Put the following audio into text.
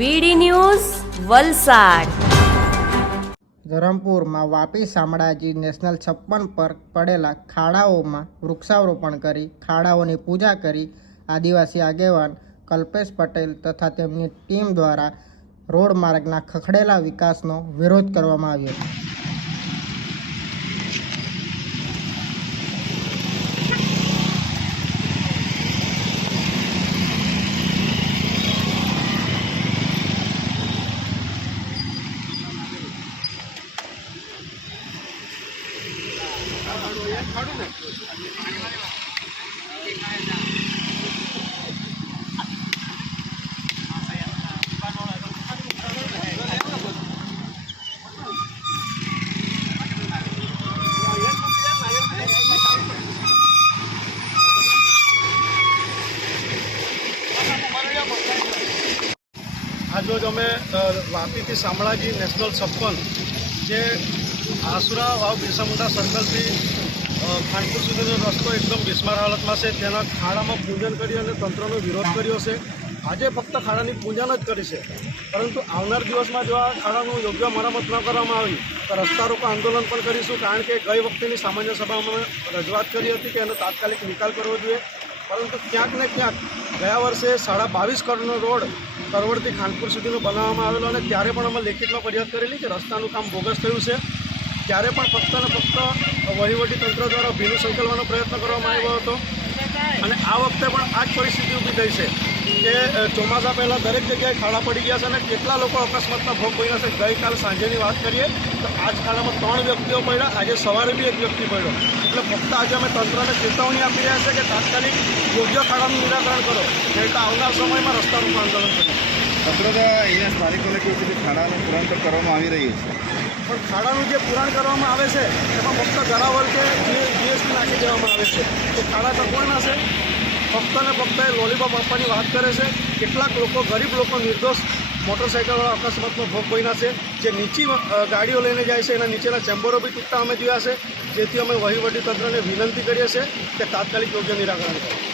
વીડી news Valsad. ધરમપુરમાં Vapi Shamlaji national 56 પર પડેલા ખાડાઓમાં વૃક્ષારોપણ કરી ખાડાઓની પૂજા કરી આદિવાસી આગેવાન કલ્પેશ પટેલ તથા તેમની ટીમ દ્વારા રોડ માર્ગના ખખડેલા વિકાસનો વિરોધ કરવામાં આવ્યો હતો। આજરોજ અમે વાપીથી શામળાજી નેશનલ 56 જે આસુરા વાવ બિરસા મુંડા સર્કલથી ખાનપુર સુધીનો રસ્તો એકદમ બિસ્માર હાલતમાં છે, તેના ખાડામાં પૂજન કરી અને તંત્રનો વિરોધ કર્યો છે। આજે ફક્ત ખાડાની પૂજન જ કરી છે, પરંતુ આવનાર દિવસમાં જો આ ખાડાનું યોગ્ય મરામત ન કરવામાં આવી તો રસ્તા રોકો આંદોલન પણ કરીશું, કારણ કે ગઈ વખતેની સામાન્ય સભામાં રજૂઆત કરી હતી કે એનો તાત્કાલિક નિકાલ કરવો જોઈએ, પરંતુ ક્યાંક ને ક્યાંક ગયા વર્ષે 22.5 કરોડનો રોડ કરવડથી ખાનપુર સુધીનો બનાવવામાં આવેલો અને ત્યારે પણ અમે લેખિતમાં ફરિયાદ કરેલી કે રસ્તાનું કામ બોગસ થયું છે। ત્યારે પણ ફક્ત ને ફક્ત વહીવટી તંત્ર દ્વારા ભીનું સંકલવાનો પ્રયત્ન કરવામાં આવ્યો હતો અને આ વખતે પણ આ જ પરિસ્થિતિ ઊભી થઈ છે કે ચોમાસા પહેલાં દરેક જગ્યાએ ખાડા પડી ગયા છે અને કેટલા લોકો અકસ્માતના ભોગ બન્યા છે। ગઈકાલ સાંજેની વાત કરીએ તો આ જ ખાડામાં 3 વ્યક્તિઓ પડ્યા, આજે સવારે બી 1 વ્યક્તિ પડ્યો। એટલે ફક્ત આજે અમે તંત્રને ચેતવણી આપી રહ્યા છે કે તાત્કાલિક યોગ્ય ખાડાનું નિરાકરણ કરો, નહીં તો આવનાર સમયમાં રસ્તા રોકો આંદોલન કરીશું। અહીંયા સ્થાનિકોને કેવું છે કે ખાડાનું પુરાણ તો કરવામાં આવી રહ્યું છે, પણ ખાડાનું જે પુરાણ કરવામાં આવે છે એમાં ફક્ત ધરાવર કે જીએસટી નાખી દેવામાં આવે છે, તો ખાડા તો કોણ નાશે? ફક્ત ને ફક્ત લોલીપોપ આપવાની વાત કરે છે। કેટલાક લોકો, ગરીબ લોકો, નિર્દોષ મોટરસાઇકલવાળા અકસ્માતનો ભોગ બન્યા છે, જે નીચી ગાડીઓ લઈને જાય છે, એના નીચેના ચેમ્બરો બી તૂટતા અમે જોયા છે, જેથી અમે વહીવટી તંત્રને વિનંતી કરીએ છીએ કે તાત્કાલિક યોગ્ય નિરાકરણ કરે।